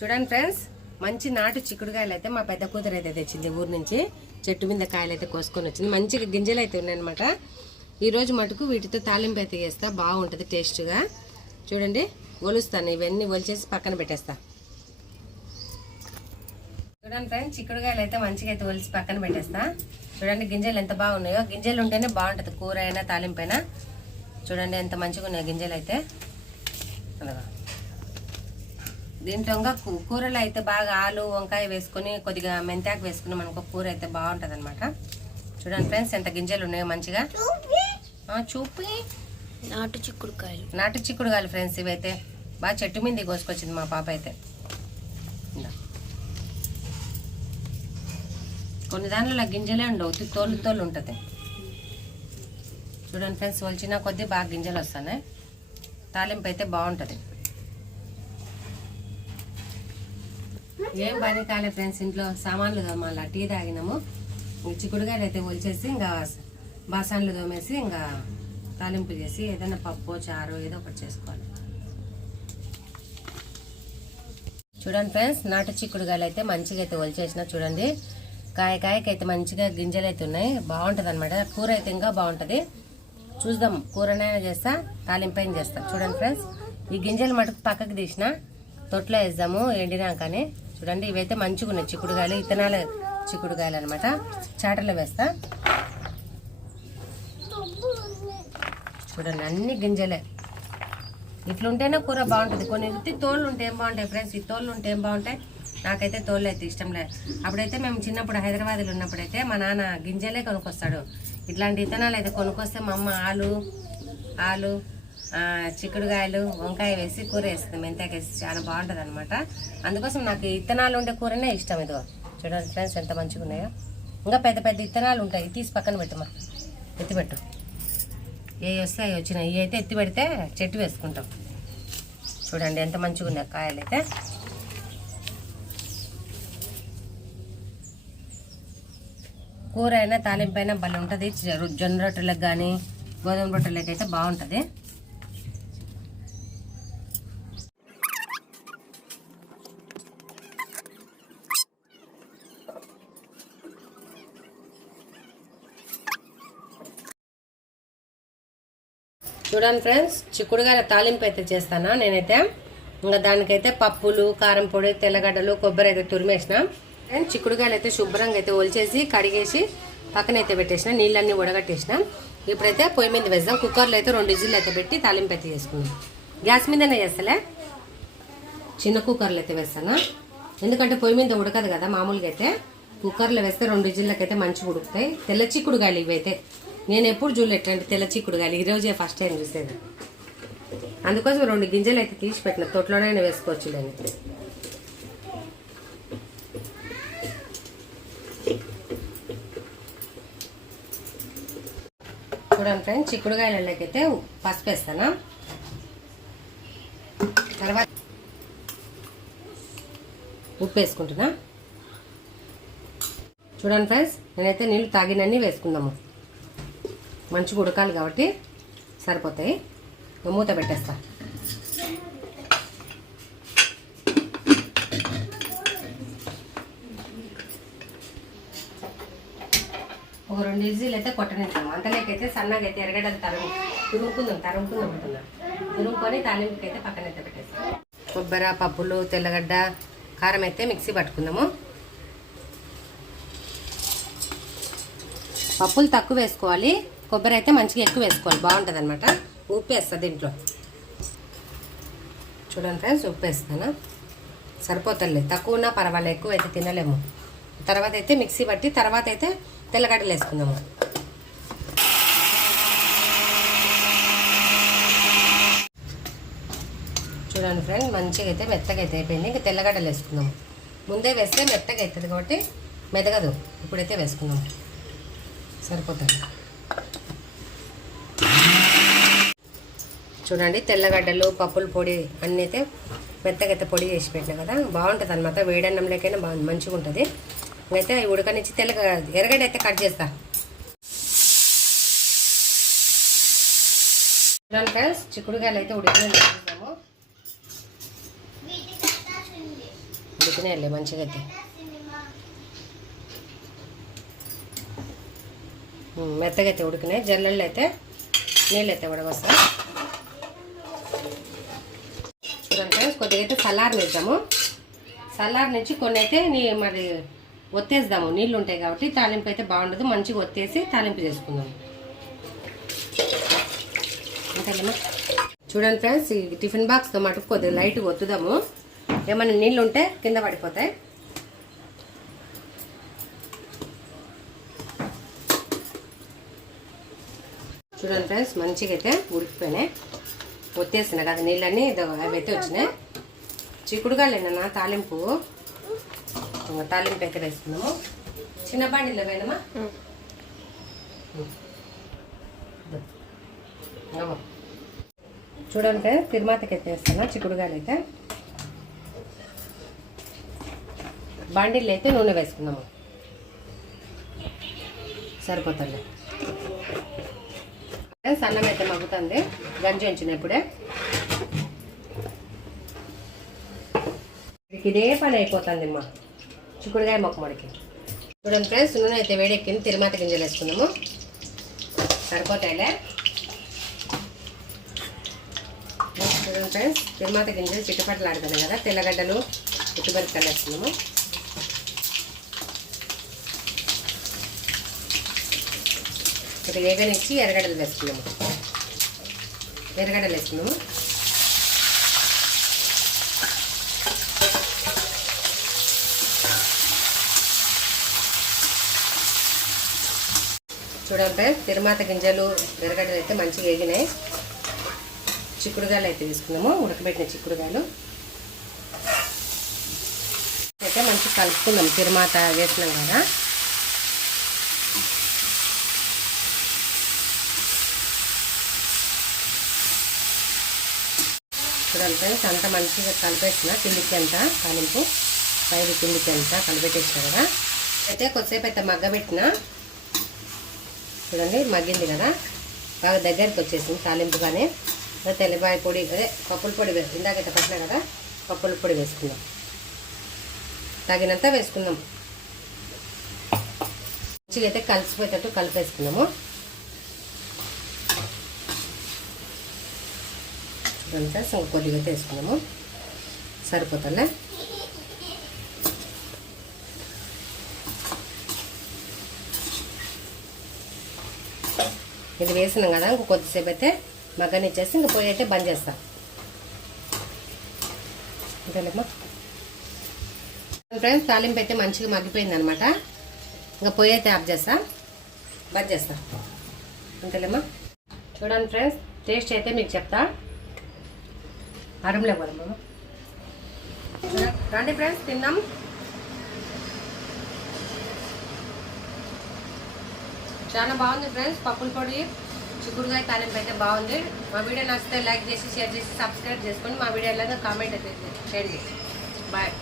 చూడండి ఫ్రెండ్స్, మంచి నాటు చిక్కుడుకాయలు అయితే మా పెద్ద కూతురు అయితే తెచ్చింది ఊరు నుంచి. చెట్టు మీద కాయలు అయితే కోసుకొని వచ్చింది. మంచిగా గింజలు అయితే ఉన్నాయన్నమాట. ఈరోజు మటుకు వీటితో తాలింపు అయితే చేస్తా, బాగుంటుంది టేస్ట్గా. చూడండి, ఒలుస్తాను, ఇవన్నీ ఒలిచేసి పక్కన పెట్టేస్తా. చూడండి ఫ్రెండ్స్, చిక్కుడుకాయలు అయితే మంచిగా అయితే ఒలిసి పక్కన పెట్టేస్తా. చూడండి గింజలు ఎంత బాగున్నాయో. గింజలు ఉంటేనే బాగుంటుంది కూర అయినా తాలింపు అయినా. చూడండి ఎంత మంచిగా ఉన్నాయో గింజలు అయితే. అలాగా దీంట్లో ఇంకా కూరలు అయితే బాగా ఆలు వంకాయ వేసుకొని కొద్దిగా మెంతాకు వేసుకుని మనకు కూర అయితే బాగుంటుంది అనమాట. చూడండి ఫ్రెండ్స్, ఎంత గింజలు ఉన్నాయో మంచిగా. చూపి నాటు చిక్కుడుకాయలు ఫ్రెండ్స్, ఇవైతే బాగా చెట్టు మీద కోసుకొచ్చింది మా పాప అయితే. కొన్ని దాంట్లో గింజలే ఉండవు, తోలు ఉంటుంది. చూడండి ఫ్రెండ్స్, ఒలిచిన కొద్దీ బాగా గింజలు వస్తున్నాయి. తాలింపు అయితే బాగుంటుంది. ఏం పని కాలే ఫ్రెండ్స్, ఇంట్లో సామాన్లు తోమాలి. టీ తాగినాము. చిక్కుడుకాయలు అయితే ఒలిచేసి ఇంకా బాసాన్లు తోమేసి ఇంకా తాలింపు చేసి ఏదైనా పప్పు చారు ఏదో ఒకటి చేసుకోవాలి. చూడండి ఫ్రెండ్స్, నాటు చిక్కుడుకాయలు అయితే మంచిగా అయితే ఒలిచేసిన. చూడండి, కాయకి అయితే మంచిగా గింజలు అయితే ఉన్నాయి. బాగుంటుంది అనమాట. కూర అయితే ఇంకా బాగుంటుంది. చూద్దాం, కూరనైనా చేస్తా, తాలింపు అయినా చేస్తా. చూడండి ఫ్రెండ్స్, ఈ గింజలు మటుకు పక్కకు తీసిన తొట్లో వేద్దాము ఎండినాకని. చూడండి, ఇవైతే మంచిగా ఉన్నాయి చిక్కుడుకాయలు, ఇత్తనాల చిక్కుడుకాయలు అనమాట. చాటలో వేస్తా. చూడండి, అన్ని గింజలే. ఇట్లుంటేనే కూర బాగుంటుంది. కొన్ని ఉత్తి తోళ్ళు ఉంటే ఏం బాగుంటాయి ఫ్రెండ్స్, ఈ తోళ్ళు ఉంటే ఏం బాగుంటాయి. నాకైతే తోళ్ళు అయితే ఇష్టం లేదు. అప్పుడైతే మేము చిన్నప్పుడు హైదరాబాద్లో ఉన్నప్పుడైతే మా నాన్న గింజలే కొనుక్కొస్తాడు. ఇట్లాంటి ఇత్తనాలు అయితే కొనుక్కొస్తే మా అమ్మ ఆలు చిక్కుడుకాయలు వంకాయ వేసి కూర వేస్తుంది, మెంతాకేసి. చాలా బాగుంటుంది అనమాట. అందుకోసం నాకు ఇత్తనాలు ఉండే కూరనే ఇష్టం. ఇదో చూడండి ఫ్రెండ్స్, ఎంత మంచిగా ఉన్నాయో. ఇంకా పెద్ద పెద్ద ఇత్తనాలు ఉంటాయి, తీసి పక్కన పెట్టుమా, ఎత్తిపెట్టు. ఏ వస్తాయి వచ్చినాయి, ఇవి అయితే ఎత్తి పెడితే చెట్టు వేసుకుంటాం. చూడండి ఎంత మంచిగా ఉన్నాయి కాయలు అయితే. కూర అయినా తాలింపు అయినా భలే ఉంటుంది. జొన్న రొట్టెలకు కానీ గోధుమ రొట్టెలకు అయితే బాగుంటుంది. చూడండి ఫ్రెండ్స్, చిక్కుడుకాయల తాలింపు అయితే చేస్తాను నేనైతే. ఇంకా దానికైతే పప్పులు, కారం పొడి, తెల్లగడ్డలు, కొబ్బరి అయితే తురిమేసిన. అండ్ చిక్కుడుకాయలు అయితే శుభ్రంగా అయితే ఒలిచేసి కడిగేసి పక్కనైతే పెట్టేసిన, నీళ్ళన్నీ ఉడగట్టేసిన. ఇప్పుడైతే పొయ్యి మీద వేద్దాం. కుక్కర్లో అయితే 2 విజిల్లు అయితే పెట్టి తాలింపు అయితే చేసుకున్నాం. గ్యాస్ మీదనే చేస్తలే, చిన్న కుక్కర్లో అయితే వేస్తాను. ఎందుకంటే పొయ్యి మీద ఉడకదు కదా మామూలుగా అయితే. కుక్కర్లో వేస్తే 2 విజిల్లకి అయితే మంచిగా ఉడుకుతాయి. తెల్ల చిక్కుడుకాయలు ఇవైతే నేను ఎప్పుడు చూడలేటండి, తెల్ల చిక్కుడుకాయలు ఈరోజే ఫస్ట్ టైం చూసేది. అందుకోసం 2 గింజలు అయితే తీసి పెట్టిన, తోటలోనైనా వేసుకోవచ్చు లేని. చూడండి ఫ్రెండ్స్, చిక్కుడుకాయలకైతే పసుపు వేస్తాను. తర్వాత ఉప్పు వేసుకుంటున్నా. చూడండి ఫ్రెండ్స్, నేనైతే నీళ్ళు తాగినన్ని వేసుకుందాము. మంచిగా ఉడకాలి కాబట్టి సరిపోతాయి. మూత పెట్టేస్తా. ఒక 2 విజిల్లు అయితే కొట్టనిస్తాము. అంతలేకైతే సన్నగా అయితే ఎరగడ్డలు తురుముకుందాం అంటున్నా. తురుముకొని తాలింపుకి అయితే పక్కన అయితే పెట్టేస్తాం. కొబ్బరి, పప్పులు, తెల్లగడ్డ, కారం అయితే మిక్సీ పట్టుకుందాము. పప్పులు తక్కువ వేసుకోవాలి, కొబ్బరి అయితే మంచిగా ఎక్కువ వేసుకోవాలి, బాగుంటుంది అనమాట. ఉప్పు వేస్తా దీంట్లో. చూడండి ఫ్రెండ్స్, ఉప్పు వేస్తాను. సరిపోతుంది, తక్కువ ఉన్నా పర్వాలేదు, ఎక్కువ అయితే తినలేము. తర్వాత అయితే మిక్సీ పట్టి తర్వాత అయితే తెల్లగడ్డలు వేసుకుందాము. చూడండి ఫ్రెండ్, మంచిగా అయితే మెత్తగా అయితే అయిపోయింది. ఇంకా తెల్లగడ్డలు వేసుకుందాము. ముందే వేస్తే మెత్తగా అవుతుంది కాబట్టి మెదగదు. ఇప్పుడైతే వేసుకుందాము, సరిపోతుంది. చూడండి, తెల్లగడ్డలు, పప్పుల పొడి అన్నీ అయితే మెత్తగా అయితే పొడి చేసి పెట్టినా కదా, బాగుంటుంది అనమాట. వేడన్నంలోకైనా మంచిగా ఉంటుంది. అయితే అవి ఉడకనిచ్చి ఎర్రగడ్డ అయితే కట్ చేస్తా. చూడండి ఫ్రెండ్స్, చిక్కుడుకాయలు అయితే ఉడికిన చూద్దాము. ఉడికినాయిలే మంచిగా అయితే. మెత్తగా అయితే ఉడికినాయి. జల్లెళ్ళు అయితే నీళ్ళు అయితే ఉడవస్తా. చూడండి ఫ్రెండ్స్, కొద్దిగా అయితే చల్లారనిద్దాము. చల్లారి నుంచి కొన్ని అయితే మరి ఒత్తేద్దాము. నీళ్ళు ఉంటాయి కాబట్టి తాలింపు అయితే బాగుండదు. మంచిగా ఒత్తేసి తాలింపు చేసుకుందాము. అంతేలేమా. చూడండి ఫ్రెండ్స్, ఈ టిఫిన్ బాక్స్తో మటుకు కొద్దిగా లైట్గా ఒత్తుదాము. ఏమైనా నీళ్ళు ఉంటే కింద పడిపోతాయి. చూడండి ఫ్రెండ్స్, మంచిగా అయితే ఉడికిపోయినాయి. ఒత్తేసిన కదా నీళ్ళన్నీ, అవి అయితే వచ్చినాయి. చిక్కుడుగాయలేనా తాలింపు అయితే వేసుకున్నాము. చిన్న బండిలో వేయడమా. చూడండి ఫ్రెండ్స్, తిరుమాతకి అయితే వేస్తాను చిక్కుడుగాయలు అయితే. బండిల్లో అయితే నూనె వేసుకున్నాము. సరిపోతుంది. అన్నం అయితే మగ్గుతుంది. గంజి ఉంచినప్పుడే ఇదే పని అయిపోతుంది అమ్మా చిక్కుడుగాయ మొక్కమడికి. చూడండి ఫ్రెండ్స్, నూనె అయితే వేడెక్కింది. తిరుమాత గింజలు వేసుకున్నాము. సరిపోతాయిలే. చూడండి ఫ్రెండ్స్, తిరుమాత గింజలు చిట్టుపట్లు ఆడుతున్నాయి కదా. తెల్లగడ్డలు ఉట్టుమిరపకాయలు వేసుకున్నాము. కొద్దిగా వేగనిచ్చి ఎర్రగడ్డలు వేసుకున్నాము. ఎర్రగడ్డలు వేసుకున్నాము. చూడండి తిరుమాత గింజలు ఎర్రగడ్డలు అయితే మంచిగా వేగినాయి. చిక్కుడుగాయలు అయితే తీసుకున్నాము. ఉడకబెట్టిన చిక్కుడుగాయలు అయితే మంచిగా కలుపుకుందాం. తిరుమాత వేసినాం కదా. చూడండి ఫ్రెండ్స్, అంతా మంచిగా కలిపేసిన. కిందికి అంతా తాలింపు సైడ్ కిందికి అంతా కలిపెట్టేసిన కదా. అయితే కొద్దిసేపు అయితే మగ్గబెట్టిన. చూడండి మగ్గింది కదా, బాగా దగ్గరికి వచ్చేసింది తాలింపు. కానీ తెల్లబాయ పొడి, అదే పప్పుల పొడి ఇందాకైతే పట్టినా కదా, పప్పుల పొడి వేసుకుందాం. తగినంత వేసుకుందాం. మంచిగా అయితే కలిసిపోయేటట్టు కలిపేసుకున్నాము. చూడండి ఇంకా కొద్దిగా అయితే వేసుకున్నాము. సరిపోతుందిలే. ఇది వేసినాం కదా, ఇంక కొద్దిసేపు అయితే మగ్గనిచ్చేసి ఇంక పొయ్యి అయితే బంద్ చేస్తాం. అంతేలేమ్మా. ఫ్రెండ్స్, తాలింపు అయితే మంచిగా మగ్గిపోయింది అనమాట. ఇంకా పొయ్యి అయితే ఆఫ్ చేస్తా, బంద్ చేస్తా. అంతేలేమ్మా. చూడండి ఫ్రెండ్స్, టేస్ట్ అయితే మీకు చెప్తా. అరంలో పోదామా. రండి ఫ్రెండ్స్, తిందాం. చాలా బాగుంది ఫ్రెండ్స్. పప్పుల పొడి చిక్కుడుగాయ తాలింపు అయితే బాగుంది. మా వీడియో నచ్చితే లైక్ చేసి, షేర్ చేసి, సబ్స్క్రైబ్ చేసుకొని మా వీడియోలో కామెంట్ అయితే షేర్ చేసి. బాయ్.